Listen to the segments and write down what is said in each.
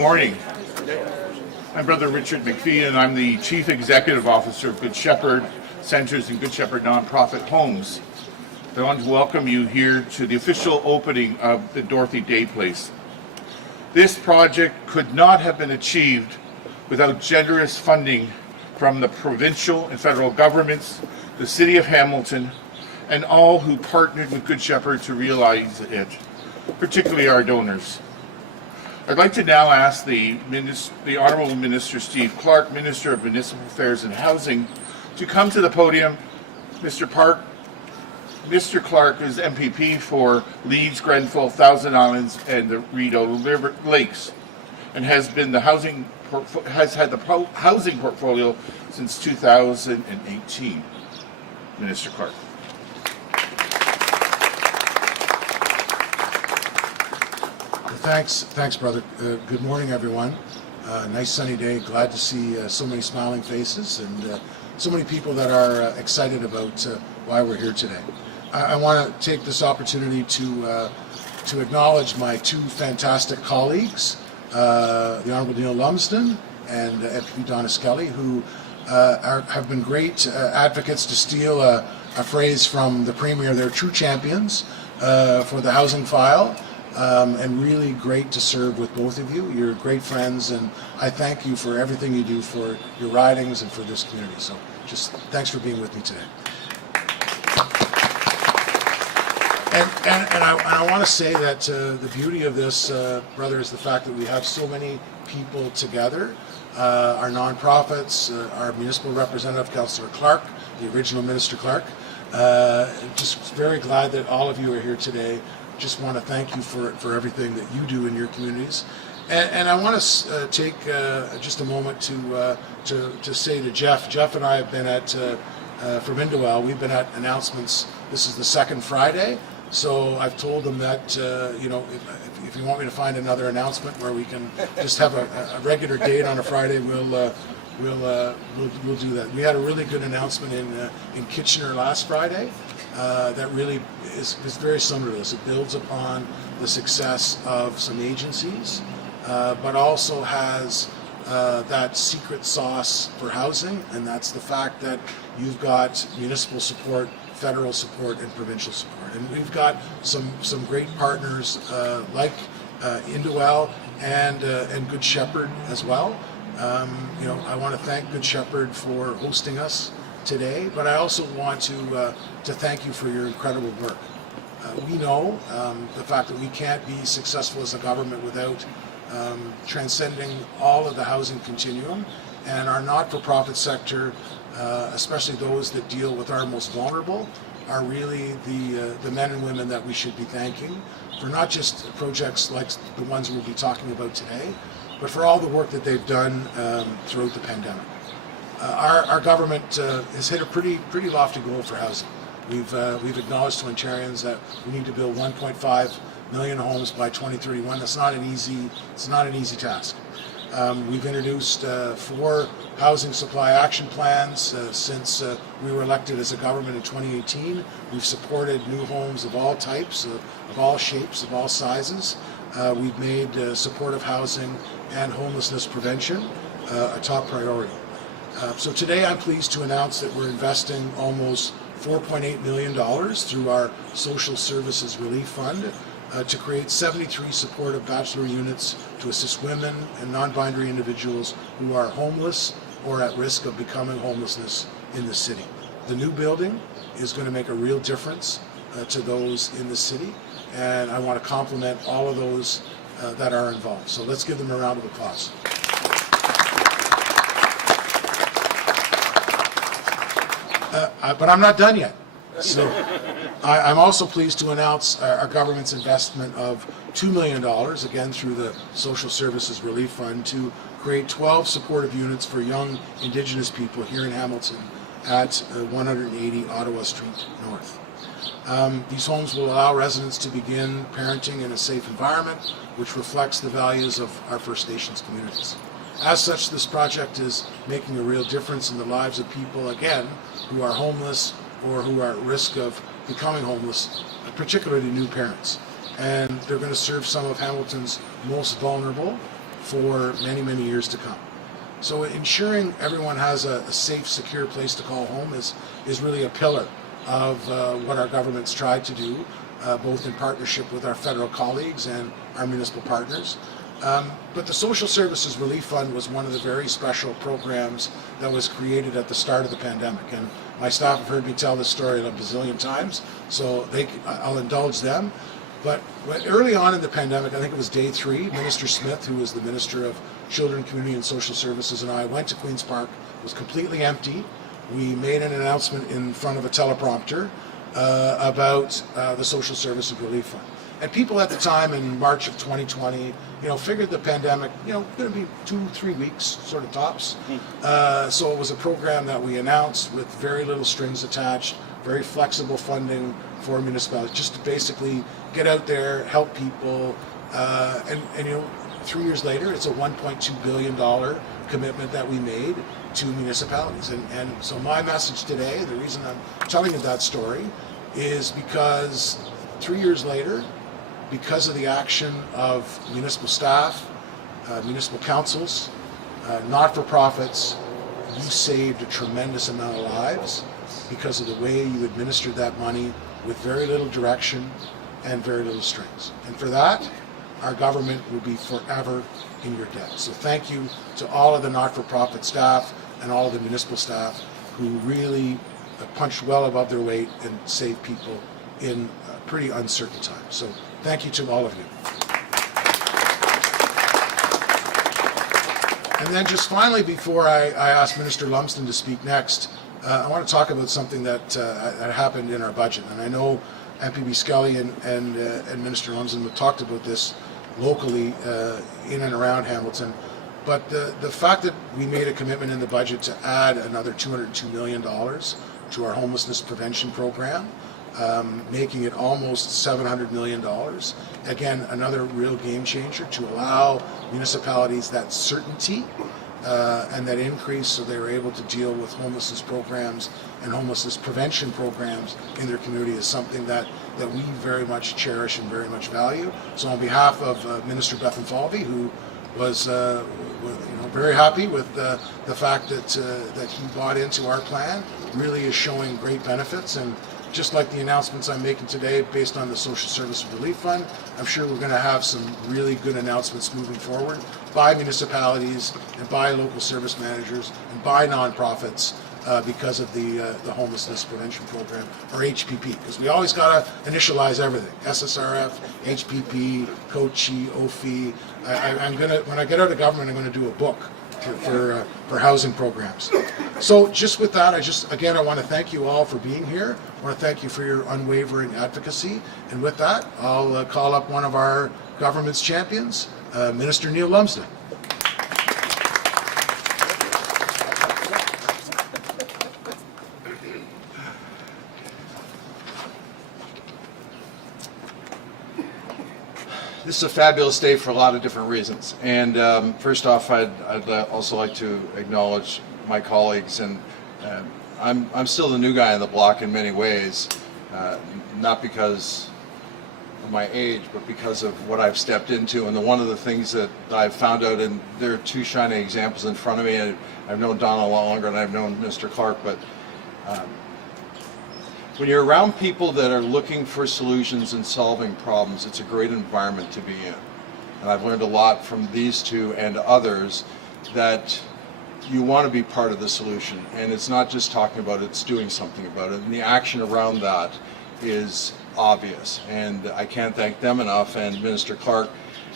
Morning. I'm Brother Richard McPhee, and I'm the Chief Executive Officer of Good Shepherd Centers and Good Shepherd Nonprofit Homes. I want to welcome you here to the official opening of the Dorothy Day Place. This project could not have been achieved without generous funding from the provincial and federal governments, the City of Hamilton, and all who partnered with Good Shepherd to realize it, particularly our donors. I'd like to now ask the Honourable Minister Steve Clark, Minister of Municipal Affairs and Housing, to come to the podium. Mr. Clark is MPP for Leeds, Grenfell, Thousand Islands, and the Rideau River Lakes, and has had the housing portfolio since 2018. Minister Clark. Thanks, brother. Good morning, everyone. Nice sunny day. Glad to see so many smiling faces and so many people that are excited about why we're here today. I want to take this opportunity to acknowledge my two fantastic colleagues, the Honourable Neil Lumsden and FP Donna Skelly, who have been great advocates to steal a phrase from the Premier. They're true champions for the housing file. And really great to serve with both of you. You're great friends, and I thank you for everything you do for your ridings and for this community. So just thanks for being with me today. And I want to say that the beauty of this, brother, is the fact that we have so many people together. Our nonprofits, our municipal representative, Councillor Clark, the original Minister Clark. Just very glad that all of you are here today. Just want to thank you for everything that you do in your communities, and I want to take just a moment to say to Jeff. Jeff and I have been at from Indwell. We've been at announcements. This is the second Friday, so I've told them that if you want me to find another announcement where we can just have a regular date on a Friday, we'll do that. We had a really good announcement in Kitchener last Friday. That really is very similar to this. It builds upon the success of some agencies, but also has that secret sauce for housing, and that's the fact that you've got municipal support, federal support, and provincial support. And we've got some great partners like Indwell and Good Shepherd as well. I want to thank Good Shepherd for hosting us today, but I also want to thank you for your incredible work. We know the fact that we can't be successful as a government without transcending all of the housing continuum, and our not-for-profit sector, especially those that deal with our most vulnerable, are really the men and women that we should be thanking for not just projects like the ones we'll be talking about today, but for all the work that they've done throughout the pandemic. Our government has hit a pretty lofty goal for housing. We've acknowledged to Ontarians that we need to build 1.5 million homes by 2031. It's not an easy task. We've introduced 4 housing supply action plans since we were elected as a government in 2018. We've supported new homes of all types, of all shapes, of all sizes. We've made supportive housing and homelessness prevention a top priority. So today I'm pleased to announce that we're investing almost $4.8 million through our Social Services Relief Fund to create 73 supportive bachelor units to assist women and non-binary individuals who are homeless or at risk of becoming homelessness in the city. The new building is going to make a real difference to those in the city, and I want to compliment all of those that are involved. So let's give them a round of applause. But I'm not done yet. So I'm also pleased to announce our government's investment of $2 million, again through the Social Services Relief Fund, to create 12 supportive units for young Indigenous people here in Hamilton at 180 Ottawa Street North. These homes will allow residents to begin parenting in a safe environment, which reflects the values of our First Nations communities. As such, this project is making a real difference in the lives of people, again, who are homeless or who are at risk of becoming homeless, particularly new parents. And they're going to serve some of Hamilton's most vulnerable for many, many years to come. So ensuring everyone has a safe, secure place to call home is really a pillar of what our government's tried to do, both in partnership with our federal colleagues and our municipal partners. But the Social Services Relief Fund was one of the very special programs that was created at the start of the pandemic. And my staff have heard me tell this story a bazillion times, so I'll indulge them. But early on in the pandemic, I think it was day 3, Minister Smith, who was the Minister of Children, Community and Social Services, and I went to Queen's Park. It was completely empty. We made an announcement in front of a teleprompter about the Social Services Relief Fund. And people at the time in March of 2020, figured the pandemic, going to be 2-3 weeks, sort of tops. So it was a program that we announced with very little strings attached, very flexible funding for municipalities, just to basically get out there, help people, and 3 years later, it's a $1.2 billion commitment that we made to municipalities. And so my message today, the reason I'm telling you that story, is because 3 years later, because of the action of municipal staff, municipal councils, not-for-profits, you saved a tremendous amount of lives because of the way you administered that money with very little direction and very little strings. And for that, our government will be forever in your debt. So thank you to all of the not-for-profit staff and all of the municipal staff who really punched well above their weight and saved people in pretty uncertain times. So thank you to all of you. And then just finally, before I ask Minister Lumsden to speak next, I want to talk about something that happened in our budget. And I know MPB Skelly and Minister Lumsden have talked about this locally in and around Hamilton. But the fact that we made a commitment in the budget to add another $202 million to our homelessness prevention program, making it almost $700 million. Again, another real game changer to allow municipalities that certainty and that increase so they were able to deal with homelessness programs and homelessness prevention programs in their community is something that we very much cherish and very much value. So on behalf of Minister Bethan Falvey, who was very happy with the fact that he bought into our plan, really is showing great benefits. And just like the announcements I'm making today based on the Social Service Relief Fund, I'm sure we're going to have some really good announcements moving forward by municipalities and by local service managers and by nonprofits because of the Homelessness Prevention Program, or HPP, because we always got to initialize everything. SSRF, HPP, COCHI, OFI. When I get out of government, I'm going to do a book for housing programs. So just with that, I want to thank you all for being here. I want to thank you for your unwavering advocacy. And with that, I'll call up one of our government's champions, Minister Neil Lumsden. This is a fabulous day for a lot of different reasons. And first off, I'd also like to acknowledge my colleagues. And I'm still the new guy on the block in many ways, not because of my age, but because of what I've stepped into. And one of the things that I've found out, and there are two shining examples in front of me. I've known Donna a lot longer than I've known Mr. Clark, but when you're around people that are looking for solutions and solving problems, it's a great environment to be in. And I've learned a lot from these two and others that you want to be part of the solution. And it's not just talking about it, it's doing something about it. And the action around that is obvious. And I can't thank them enough. And Minister Clark,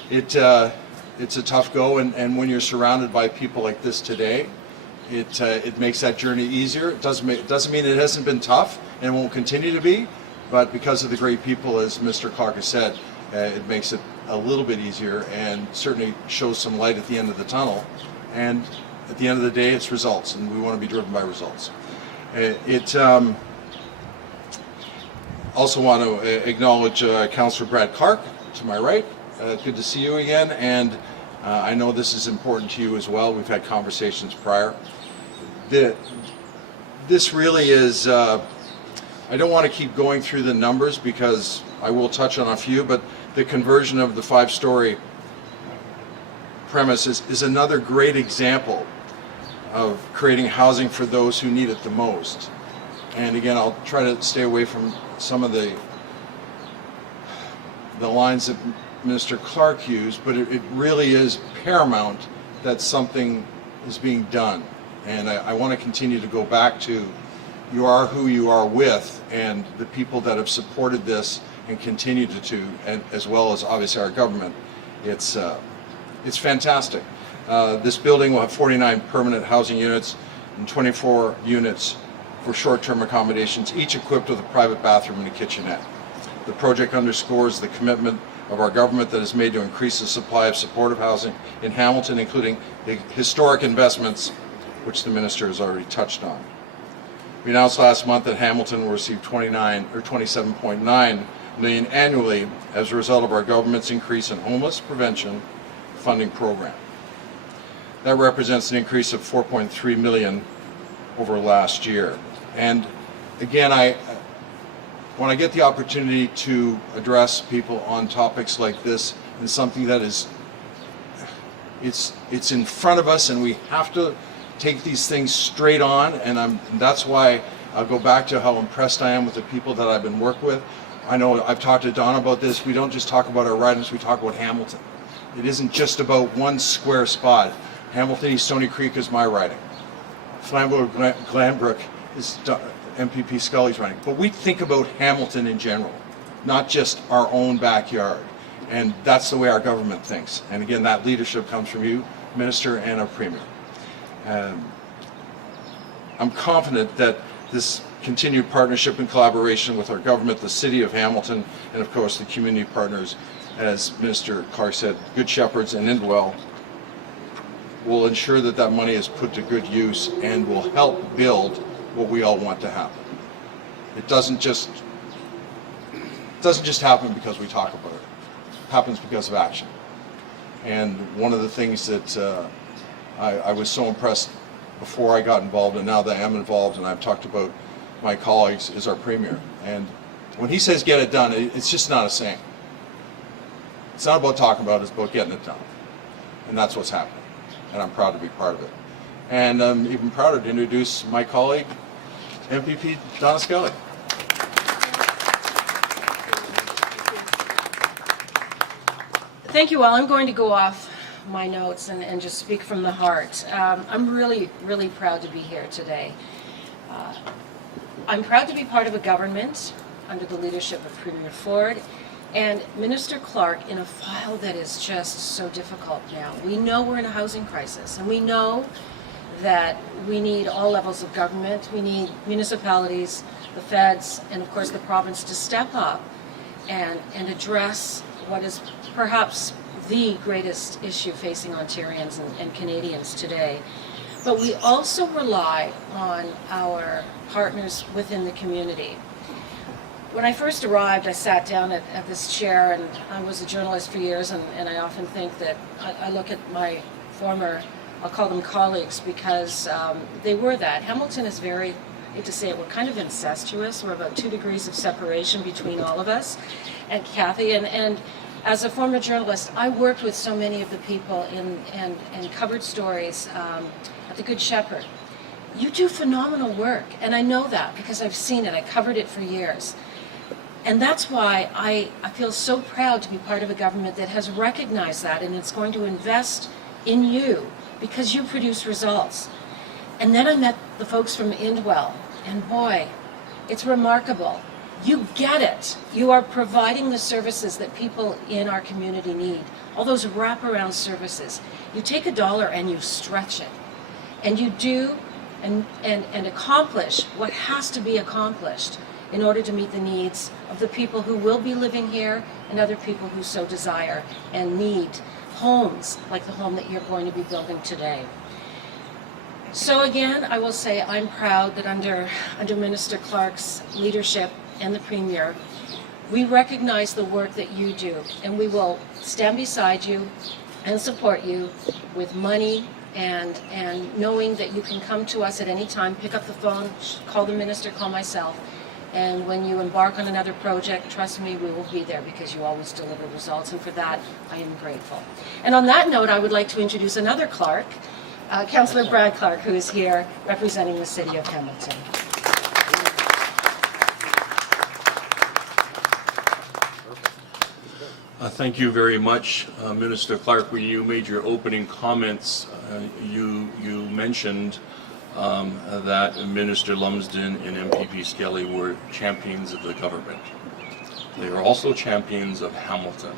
it's a tough go. And when you're surrounded by people like this today, it makes that journey easier. It doesn't mean it hasn't been tough and won't continue to be, but because of the great people, as Mr. Clark has said, it makes it a little bit easier and certainly shows some light at the end of the tunnel. And at the end of the day, it's results, and we want to be driven by results. Also want to acknowledge Councillor Brad Clark to my right. Good to see you again, and I know this is important to you as well. We've had conversations prior. This really is, I don't want to keep going through the numbers because I will touch on a few, but the conversion of the 5-story premise is another great example of creating housing for those who need it the most. And again, I'll try to stay away from some of the lines that Minister Clark used, but it really is paramount that something is being done. And I want to continue to go back to you are who you are with, and the people that have supported this and continue to, and as well as obviously our government. It's fantastic. This building will have 49 permanent housing units and 24 units for short-term accommodations, each equipped with a private bathroom and a kitchenette. The project underscores the commitment of our government that is made to increase the supply of supportive housing in Hamilton, including the historic investments which the Minister has already touched on. We announced last month that Hamilton will receive 27.9 million annually as a result of our government's increase in homeless prevention funding program. That represents an increase of 4.3 million over last year. And again, when I get the opportunity to address people on topics like this and something that is, it's in front of us, and we have to take these things straight on, and that's why I'll go back to how impressed I am with the people that I've been working with. I know I've talked to Don about this. We don't just talk about our ridings, we talk about Hamilton. It isn't just about one square spot. Hamilton East Stony Creek is my riding. Flambeau Glanbrook is MPP Scully's riding. But we think about Hamilton in general, not just our own backyard. And that's the way our government thinks. And again, that leadership comes from you, Minister, and our Premier. I'm confident that this continued partnership and collaboration with our government, the City of Hamilton, and of course the community partners, as Minister Clark said, Good Shepherds and Indwell, will ensure that that money is put to good use and will help build what we all want to happen. It doesn't just happen because we talk about it. It happens because of action. And one of the things that I was so impressed before I got involved, and now that I am involved and I've talked about my colleagues, is our Premier. And when he says get it done, it's just not a saying. It's not about talking about it, it's about getting it done. And that's what's happening. And I'm proud to be part of it. And I'm even prouder to introduce my colleague, MPP Donna Scully. Thank you all. I'm going to go off my notes and just speak from the heart. I'm really, really proud to be here today. I'm proud to be part of a government under the leadership of Premier Ford and Minister Clark in a file that is just so difficult now. We know we're in a housing crisis, and we know that we need all levels of government. We need municipalities, the feds, and of course the province to step up and address what is perhaps the greatest issue facing Ontarians and Canadians today. But we also rely on our partners within the community. When I first arrived, I sat down at this chair, and I was a journalist for years, and I often think that I look at my former, I'll call them colleagues, because they were that. Hamilton is very, I hate to say it, we're kind of incestuous. We're about 2 degrees of separation between all of us. And Kathy, and as a former journalist, I worked with so many of the people and covered stories at the Good Shepherd. You do phenomenal work, and I know that because I've seen it. I covered it for years. And that's why I feel so proud to be part of a government that has recognized that, and it's going to invest in you because you produce results. And then I met the folks from Indwell, and boy, it's remarkable. You get it. You are providing the services that people in our community need, all those wraparound services. You take $1 and you stretch it, and you do and accomplish what has to be accomplished in order to meet the needs of the people who will be living here and other people who so desire and need homes like the home that you're going to be building today. So again, I will say I'm proud that under Minister Clark's leadership and the Premier, we recognize the work that you do, and we will stand beside you and support you with money and knowing that you can come to us at any time, pick up the phone, call the minister, call myself, And when you embark on another project, trust me, we will be there because you always deliver results. And for that, I am grateful. And on that note, I would like to introduce another Clark, Councillor Brad Clark, who is here representing the City of Hamilton. Thank you very much, Minister Clark. When you made your opening comments, you mentioned that Minister Lumsden and MPP Skelly were champions of the government. They are also champions of Hamilton.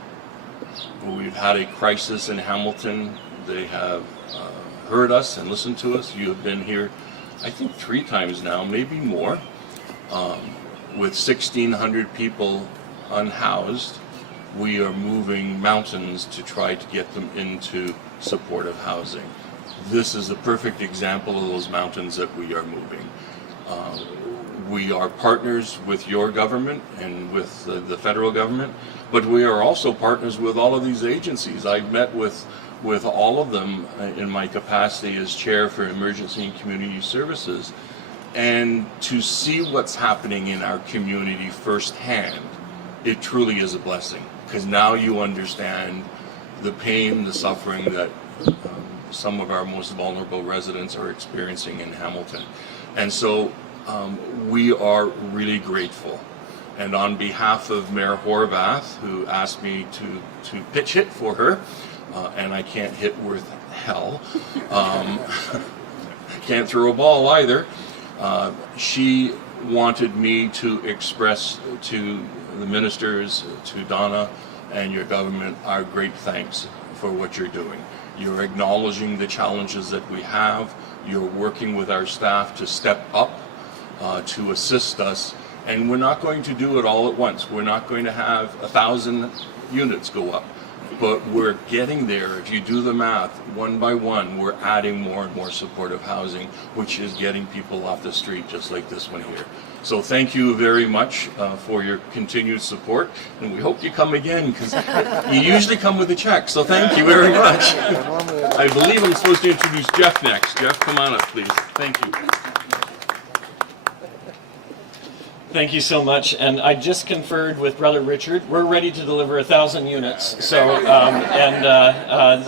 We've had a crisis in Hamilton. They have heard us and listened to us. You have been here, I think, 3 times now, maybe more, with 1,600 people unhoused. We are moving mountains to try to get them into supportive housing. This is a perfect example of those mountains that we are moving. We are partners with your government and with the federal government, but we are also partners with all of these agencies. I've met with all of them in my capacity as chair for Emergency and Community Services, and to see what's happening in our community firsthand, it truly is a blessing, because now you understand the pain, the suffering that some of our most vulnerable residents are experiencing in Hamilton. And so we are really grateful. And on behalf of Mayor Horvath, who asked me to pitch hit for her, and I can't hit worth hell, can't throw a ball either, she wanted me to express to the ministers, to Donna and your government, our great thanks for what you're doing. You're acknowledging the challenges that we have. You're working with our staff to step up, to assist us. And we're not going to do it all at once. We're not going to have 1,000 units go up. But we're getting there. If you do the math, one by one, we're adding more and more supportive housing, which is getting people off the street, just like this one here. So thank you very much for your continued support, and we hope you come again, because you usually come with a check, so thank you very much. I believe I'm supposed to introduce Jeff next. Jeff, come on up, please. Thank you. Thank you so much, and I just conferred with Brother Richard. We're ready to deliver 1,000 units. So,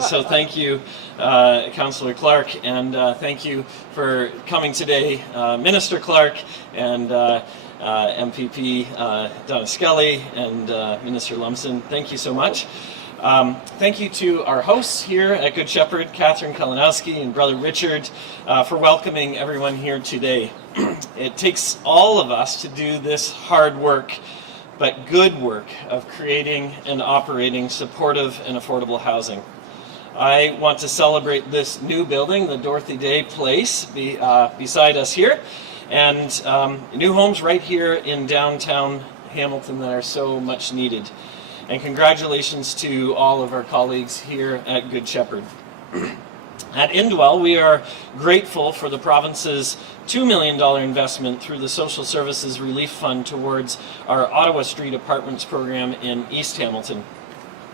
so thank you, Councillor Clark, and thank you for coming today, Minister Clark, and MPP Donna Skelly, and Minister Lumsden. Thank you so much. Thank you to our hosts here at Good Shepherd, Catherine Kalinowski and Brother Richard, for welcoming everyone here today. It takes all of us to do this hard work, but good work, of creating and operating supportive and affordable housing. I want to celebrate this new building, the Dorothy Day Place, beside us here, and new homes right here in downtown Hamilton that are so much needed. And congratulations to all of our colleagues here at Good Shepherd. At Indwell, we are grateful for the province's $2 million investment through the Social Services Relief Fund towards our Ottawa Street Apartments program in East Hamilton.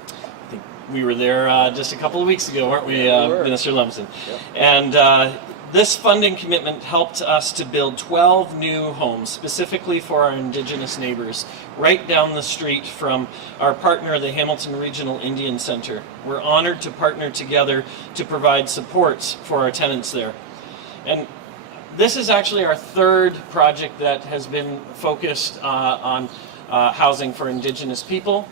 I think we were there just a couple of weeks ago, weren't we, Minister Lumsden? Yep. And this funding commitment helped us to build 12 new homes specifically for our Indigenous neighbors right down the street from our partner, the Hamilton Regional Indian Center. We're honored to partner together to provide supports for our tenants there. And this is actually our 3rd project that has been focused on housing for Indigenous people.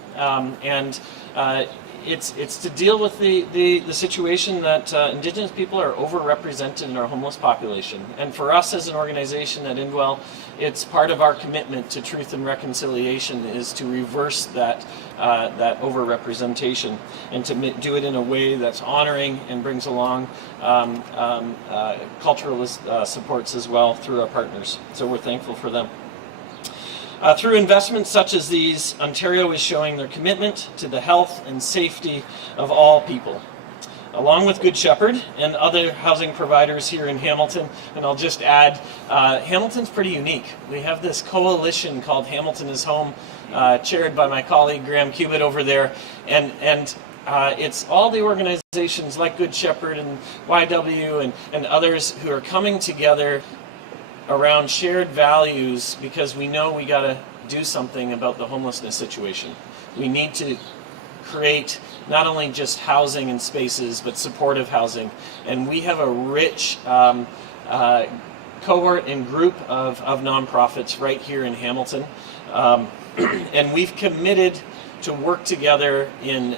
It's to deal with the situation that Indigenous people are overrepresented in our homeless population. And for us as an organization at Indwell, it's part of our commitment to truth and reconciliation is to reverse that overrepresentation and to do it in a way that's honoring and brings along cultural supports as well through our partners. So we're thankful for them. Through investments such as these, Ontario is showing their commitment to the health and safety of all people. Along with Good Shepherd and other housing providers here in Hamilton, and I'll just add, Hamilton's pretty unique. We have this coalition called Hamilton is Home, chaired by my colleague Graham Cubitt over there, and it's all the organizations like Good Shepherd and YW and others who are coming together around shared values because we know we got to do something about the homelessness situation. We need to create not only just housing and spaces, but supportive housing. And we have a rich cohort and group of nonprofits right here in Hamilton. And we've committed to work together in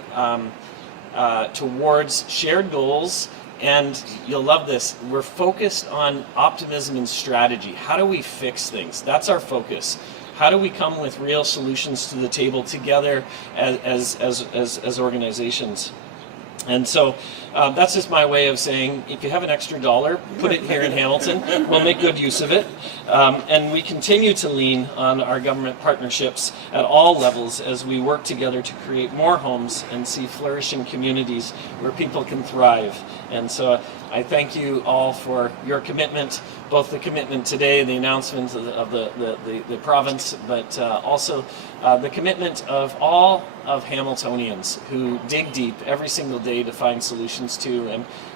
towards shared goals. And you'll love this. We're focused on optimism and strategy. How do we fix things? That's our focus. How do we come with real solutions to the table together as organizations? And so that's just my way of saying, if you have an extra dollar, put it here in Hamilton. We'll make good use of it. And we continue to lean on our government partnerships at all levels as we work together to create more homes and see flourishing communities where people can thrive. And so I thank you all for your commitment, both the commitment today, the announcement of the province, but also the commitment of all of Hamiltonians who dig deep every single day to find solutions to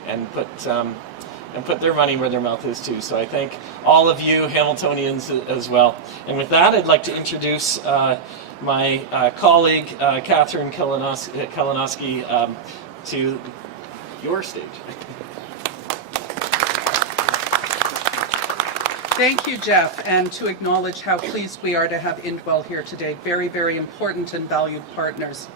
and put their money where their mouth is too. So I thank all of you Hamiltonians as well. And with that, I'd like to introduce my colleague, Catherine Kalinowski, to your stage. Thank you, Jeff, and to acknowledge how pleased we are to have Indwell here today. Very, very important and valued partners.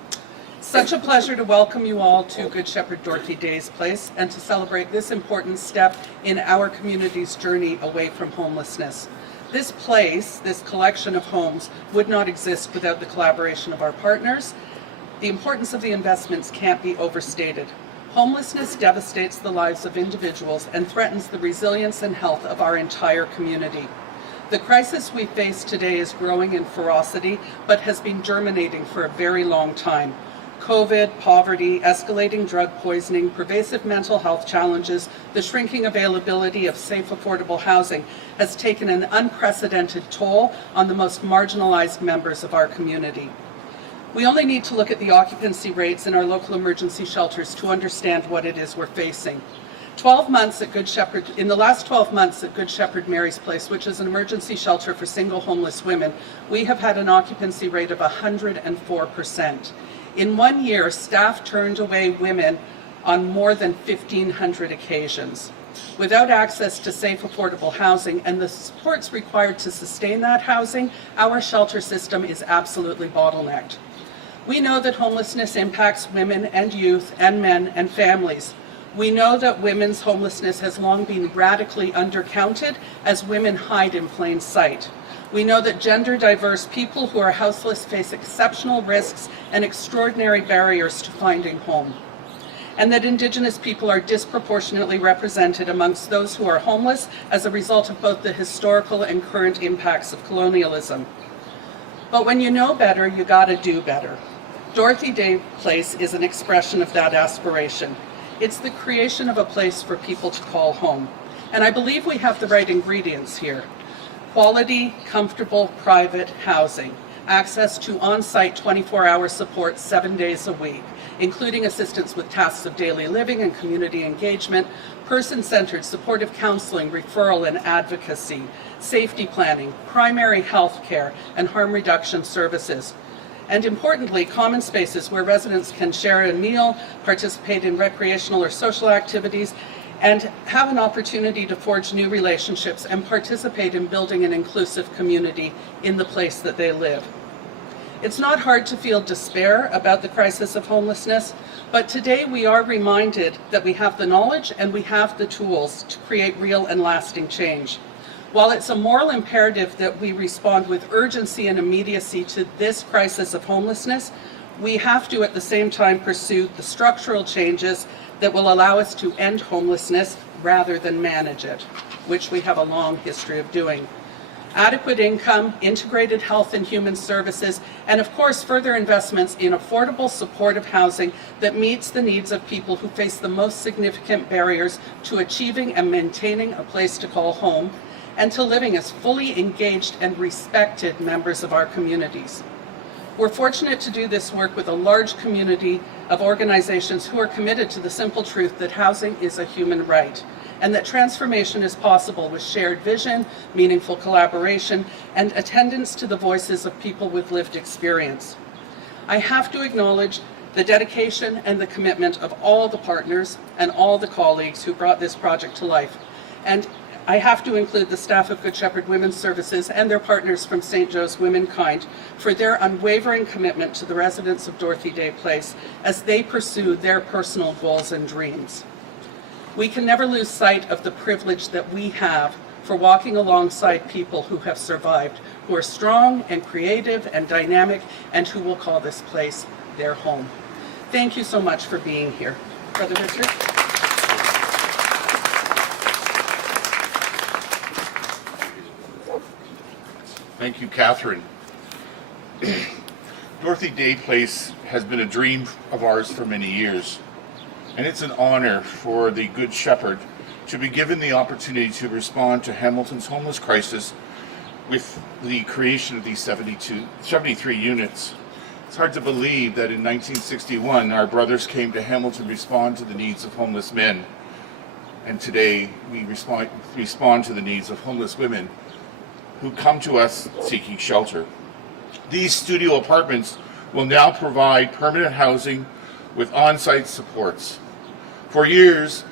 Such a pleasure to welcome you all to Good Shepherd Dorothy Day's Place and to celebrate this important step in our community's journey away from homelessness. This place, this collection of homes, would not exist without the collaboration of our partners. The importance of the investments can't be overstated. Homelessness devastates the lives of individuals and threatens the resilience and health of our entire community. The crisis we face today is growing in ferocity, but has been germinating for a very long time. COVID, poverty, escalating drug poisoning, pervasive mental health challenges, the shrinking availability of safe, affordable housing has taken an unprecedented toll on the most marginalized members of our community. We only need to look at the occupancy rates in our local emergency shelters to understand what it is we're facing. 12 months at Good Shepherd, in the last 12 months at Good Shepherd Mary's Place, which is an emergency shelter for single homeless women, we have had an occupancy rate of 104%. In 1 year, staff turned away women on more than 1,500 occasions. Without access to safe, affordable housing and the supports required to sustain that housing, our shelter system is absolutely bottlenecked. We know that homelessness impacts women and youth and men and families. We know that women's homelessness has long been radically undercounted as women hide in plain sight. We know that gender diverse people who are houseless face exceptional risks and extraordinary barriers to finding home. And that Indigenous people are disproportionately represented amongst those who are homeless as a result of both the historical and current impacts of colonialism. But when you know better, you gotta do better. Dorothy Day Place is an expression of that aspiration. It's the creation of a place for people to call home. And I believe we have the right ingredients here. Quality, comfortable, private housing. Access to on-site 24-hour support 7 days a week, including assistance with tasks of daily living and community engagement, person-centered supportive counseling, referral and advocacy, safety planning, primary health care, and harm reduction services. And importantly, common spaces where residents can share a meal, participate in recreational or social activities, and have an opportunity to forge new relationships and participate in building an inclusive community in the place that they live. It's not hard to feel despair about the crisis of homelessness, but today we are reminded that we have the knowledge and we have the tools to create real and lasting change. While it's a moral imperative that we respond with urgency and immediacy to this crisis of homelessness, we have to at the same time pursue the structural changes that will allow us to end homelessness rather than manage it, which we have a long history of doing. Adequate income, integrated health and human services, and of course further investments in affordable, supportive housing that meets the needs of people who face the most significant barriers to achieving and maintaining a place to call home, and to living as fully engaged and respected members of our communities. We're fortunate to do this work with a large community of organizations who are committed to the simple truth that housing is a human right, and that transformation is possible with shared vision, meaningful collaboration, and attendance to the voices of people with lived experience. I have to acknowledge the dedication and the commitment of all the partners and all the colleagues who brought this project to life. And I have to include the staff of Good Shepherd Women's Services and their partners from St. Joe's Womankind for their unwavering commitment to the residents of Dorothy Day Place as they pursue their personal goals and dreams. We can never lose sight of the privilege that we have for walking alongside people who have survived, who are strong and creative and dynamic, and who will call this place their home. Thank you so much for being here. Brother Richard? Thank you, Catherine. Dorothy Day Place has been a dream of ours for many years, and it's an honor for the Good Shepherd to be given the opportunity to respond to Hamilton's homeless crisis with the creation of these 73 units. It's hard to believe that in 1961 our brothers came to Hamilton to respond to the needs of homeless men, and today we respond to the needs of homeless women who come to us seeking shelter. These studio apartments will now provide permanent housing with on-site supports. For years,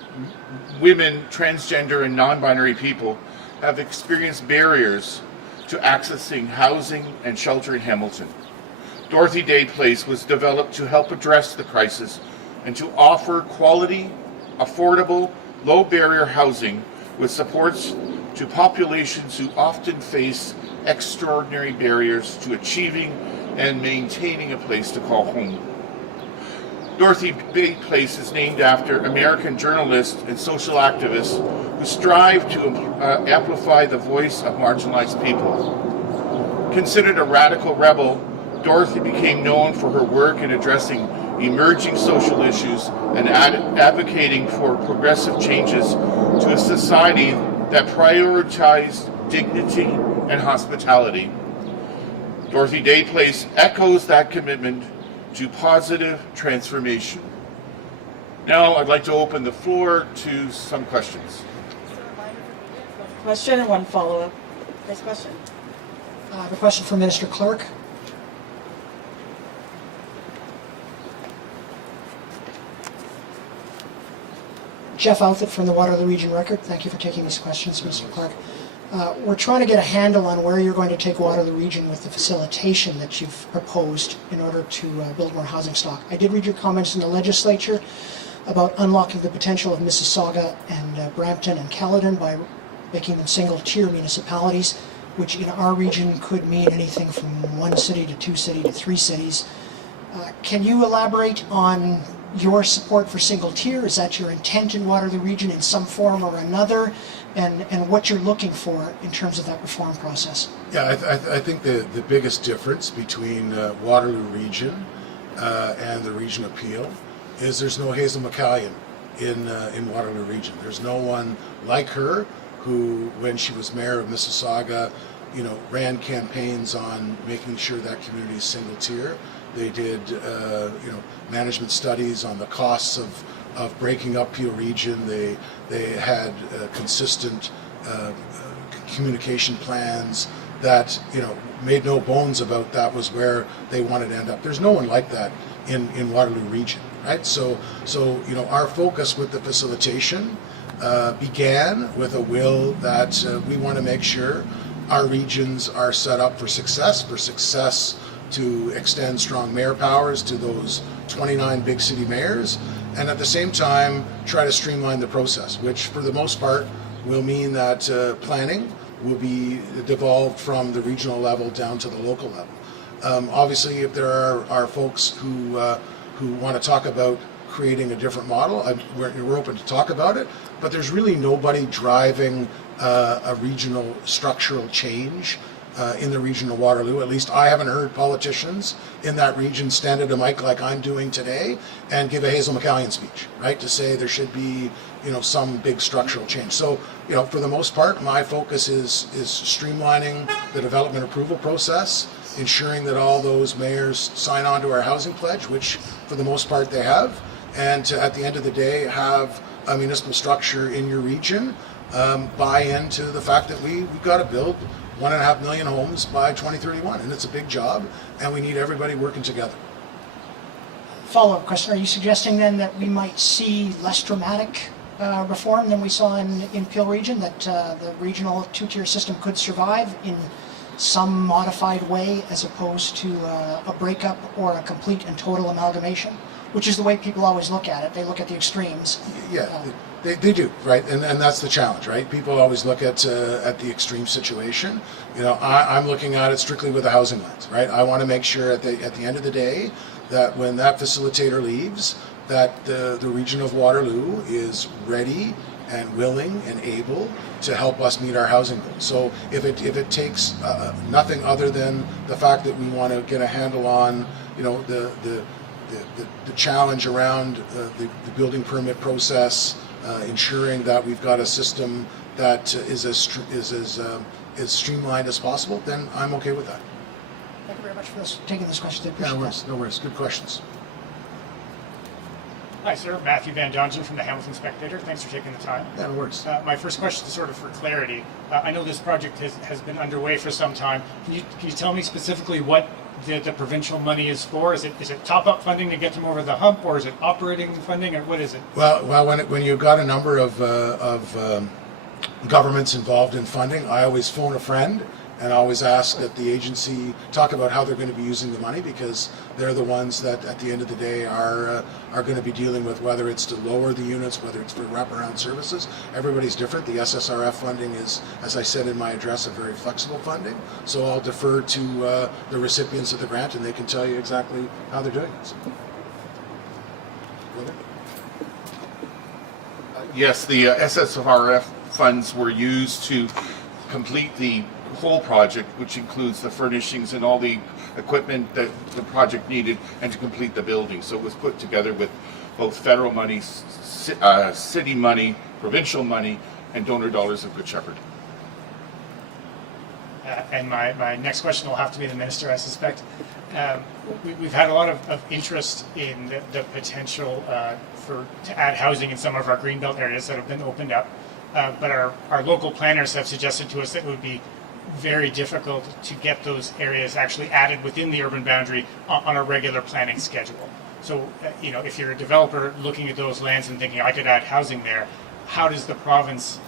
women, transgender, and non-binary people have experienced barriers to accessing housing and shelter in Hamilton. Dorothy Day Place was developed to help address the crisis and to offer quality, affordable, low-barrier housing with supports to populations who often face extraordinary barriers to achieving and maintaining a place to call home. Dorothy Day Place is named after American journalist and social activists who strive to amplify the voice of marginalized people. Considered a radical rebel, Dorothy became known for her work in addressing emerging social issues and advocating for progressive changes to a society that prioritized dignity and hospitality. Dorothy Day Place echoes that commitment to positive transformation. Now I'd like to open the floor to some questions. Question and one follow-up. Next question. I have a question for Minister Clark. Jeff Outfit from the Waterloo Region Record. Thank you for taking these questions, Mr. Clark. We're trying to get a handle on where you're going to take Waterloo Region with the facilitation that you've proposed in order to build more housing stock. I did read your comments in the legislature about unlocking the potential of Mississauga and Brampton and Caledon by making them single-tier municipalities, which in our region could mean anything from 1 city to 2 cities to 3 cities. Can you elaborate on your support for single tier? Is that your intent in Waterloo Region in some form or another? And what you're looking for in terms of that reform process? Yeah, I think the biggest difference between Waterloo Region and the Region Appeal is there's no Hazel McCallion in Waterloo Region. There's no one like her who, when she was mayor of Mississauga, ran campaigns on making sure that community is single tier. They did, management studies on the costs of breaking up Peel Region. They had consistent communication plans that, made no bones about that was where they wanted to end up. There's no one like that in Waterloo Region, right? So our focus with the facilitation began with a will that we want to make sure our regions are set up for success to extend strong mayor powers to those 29 big city mayors, and at the same time try to streamline the process, which for the most part will mean that planning will be devolved from the regional level down to the local level. Obviously, if there are folks who want to talk about creating a different model, we're open to talk about it, but there's really nobody driving a regional structural change in the region of Waterloo. At least I haven't heard politicians in that region stand at a mic like I'm doing today and give a Hazel McCallion speech, right, to say there should be, some big structural change. So, for the most part, my focus is streamlining the development approval process, ensuring that all those mayors sign on to our housing pledge, which for the most part they have, and to, at the end of the day, have a municipal structure in your region, buy into the fact that we've got to build 1.5 million homes by 2031, and it's a big job, and we need everybody working together. Follow-up question, are you suggesting then that we might see less dramatic reform than we saw in Peel Region, that the regional two-tier system could survive in some modified way as opposed to a breakup or a complete and total amalgamation, which is the way people always look at it. They look at the extremes. Yeah, they do, right? And that's the challenge, right? People always look at the extreme situation. You know, I'm looking at it strictly with a housing lens, right? I want to make sure at the end of the day that when that facilitator leaves, that the region of Waterloo is ready and willing and able to help us meet our housing goals. So if it takes nothing other than the fact that we want to get a handle on, you know, the challenge around the building permit process, ensuring that we've got a system that is as streamlined as possible, then I'm okay with that. Thank you very much for taking this question. I Yeah, appreciate no that. worries, no worries. Good questions. Hi, sir. Matthew Van Dongen from the Hamilton Spectator. Thanks for taking the time. Yeah, no worries. My first question is sort of for clarity. I know this project has been underway for some time. Can you tell me specifically what the provincial money is for? Is it top-up funding to get them over the hump, or is it operating funding, or what is it? Well, when you've got a number of governments involved in funding, I always phone a friend and I always ask that the agency talk about how they're going to be using the money, because they're the ones that at the end of the day are going to be dealing with whether it's to lower the units, whether it's for wraparound services. Everybody's different. The SSRF funding is, as I said in my address, a very flexible funding. So I'll defer to the recipients of the grant, and they can tell you exactly how they're doing it. So. Yes, the SSRF funds were used to complete the whole project, which includes the furnishings and all the equipment that the project needed, and to complete the building. So it was put together with both federal money, city money, provincial money, and donor dollars of Good Shepherd. And my next question will have to be the minister, I suspect. We've had a lot of interest in the potential to add housing in some of our greenbelt areas that have been opened up. But our local planners have suggested to us that it would be very difficult to get those areas actually added within the urban boundary on a regular planning schedule. So, you know, if you're a developer looking at those lands and thinking, I could add housing there, how does the province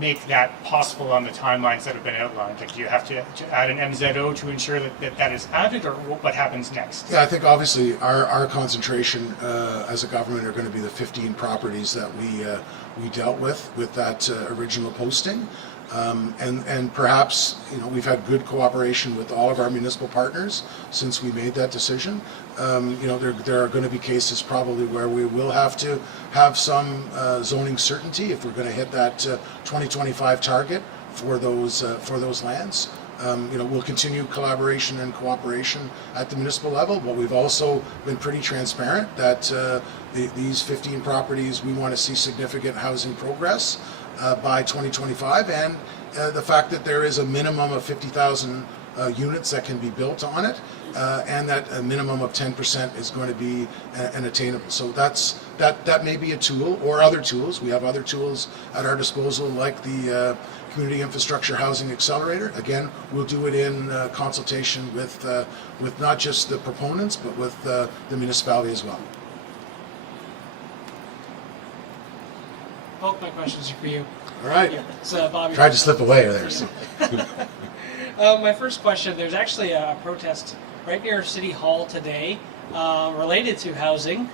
make that possible on the timelines that have been outlined? Like, do you have to add an MZO to ensure that is added, or what happens next? Yeah, I think obviously our concentration as a government are going to be the 15 properties that we dealt with that original posting. And perhaps, you know, we've had good cooperation with all of our municipal partners since we made that decision. You know, there are going to be cases probably where we will have to have some zoning certainty if we're going to hit that 2025 target for those lands. You know, we'll continue collaboration and cooperation at the municipal level, but we've also been pretty transparent that these 15 properties, we want to see significant housing progress by 2025, and the fact that there is a minimum of 50,000 units that can be built on it, and that a minimum of 10% is going to be an attainable. So that may be a tool, or other tools. We have other tools at our disposal, like the Community Infrastructure Housing Accelerator. Again, we'll do it in consultation with not just the proponents, but with the municipality as well. Both my questions are for you. All right. Yeah, it's Bobby. Tried to slip away there. So. My first question, there's actually a protest right near City Hall today related to housing.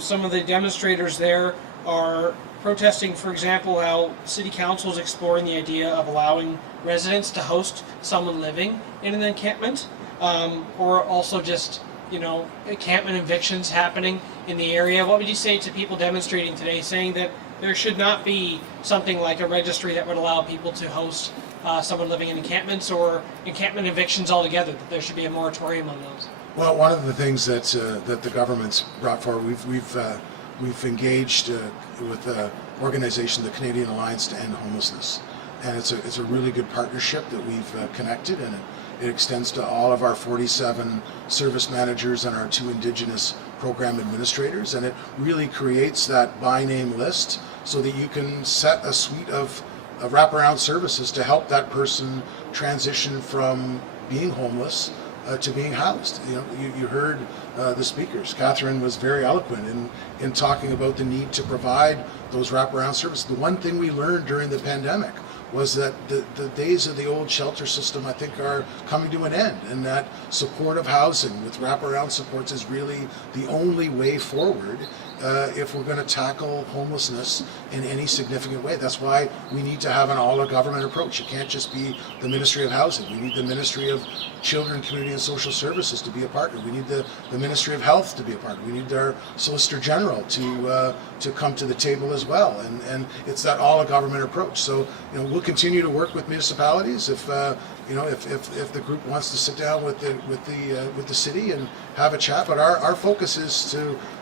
Some of the demonstrators there are protesting, for example, how City Council is exploring the idea of allowing residents to host someone living in an encampment, or also just, you know, encampment evictions happening in the area. What would you say to people demonstrating today, saying that there should not be something like a registry that would allow people to host someone living in encampments, or encampment evictions altogether, that there should be a moratorium on those? Well, one of the things that the government's brought forward, we've engaged with the organization, the Canadian Alliance to End Homelessness, and it's a really good partnership that we've connected, and It extends to all of our 47 service managers and our 2 indigenous program administrators, and it really creates that by name list so that you can set a suite of wraparound services to help that person transition from being homeless to being housed. You heard the speakers. Catherine was very eloquent in talking about the need to provide those wraparound services. The one thing we learned during the pandemic was that the days of the old shelter system, I think, are coming to an end, and that supportive housing with wraparound supports is really the only way forward if we're going to tackle homelessness in any significant way. That's why we need to have an all-of-government approach. It can't just be the Ministry of Housing. We need the Ministry of Children, Community and Social Services to be a partner. We need the Ministry of Health to be a partner. We need our Solicitor General to come to the table as well. And it's that all-of-government approach. So we'll continue to work with municipalities if if the group wants to sit down with the city and have a chat. But our focus is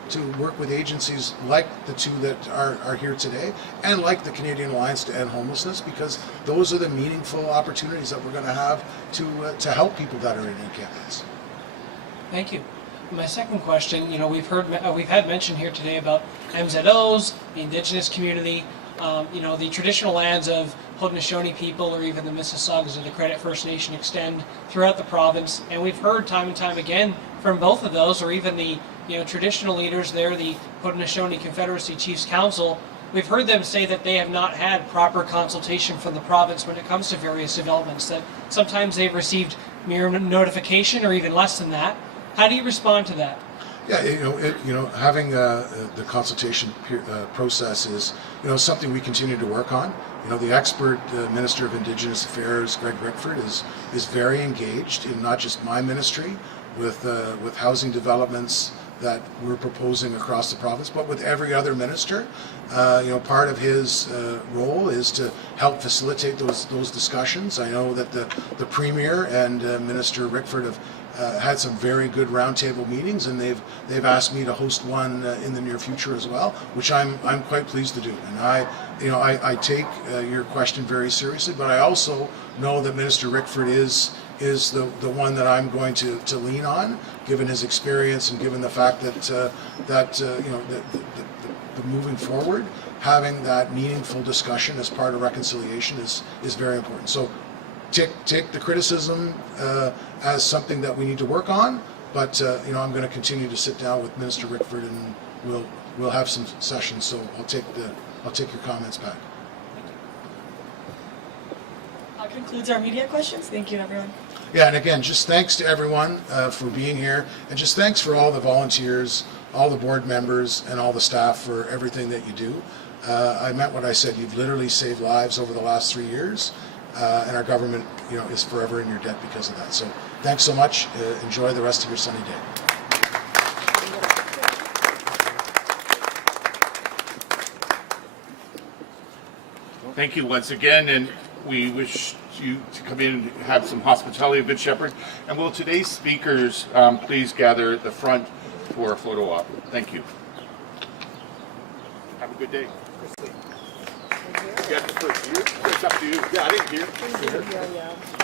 to work with agencies like the 2 that are here today, and like the Canadian Alliance to End Homelessness, because those are the meaningful opportunities that we're going to have to help people that are in encampments. Thank you. My second question, we've had mention here today about MZOs, the Indigenous community, the traditional lands of Haudenosaunee people, or even the Mississaugas of the Credit First Nation extend throughout the province, and we've heard time and time again from both of those, or even the traditional leaders there, the Haudenosaunee Confederacy Chiefs Council. We've heard them say that they have not had proper consultation from the province when it comes to various developments, that sometimes they've received mere notification or even less than that. How do you respond to that? Yeah, having the consultation process is, something we continue to work on. The expert Minister of Indigenous Affairs, Greg Rickford, is very engaged in not just my ministry with housing developments that we're proposing across the province, but with every other minister. Part of his role is to help facilitate those discussions. I know that the Premier and Minister Rickford have had some very good roundtable meetings, and they've asked me to host one in the near future as well, which I'm quite pleased to do. And I take your question very seriously, but I also know that Minister Rickford is the one that I'm going to lean on, given his experience and given the fact that the moving forward, having that meaningful discussion as part of reconciliation is very important. So take the criticism as something that we need to work on, but I'm going to continue to sit down with Minister Rickford, and we'll have some sessions. So I'll take your comments back. That concludes our media questions. Thank you, everyone. Yeah, and again, just thanks to everyone for being here, and just thanks for all the volunteers, all the board members, and all the staff for everything that you do. I meant what I said. You've literally saved lives over the last 3 years, and our government, is forever in your debt because of that. So thanks so much. Enjoy the rest of your sunny day. Thank you once again, and we wish you to come in and have some hospitality of Good Shepherd. And will today's speakers please gather at the front for a photo op. Thank you. Have a good day. You got the first view? It's up to you. Yeah, I didn't hear.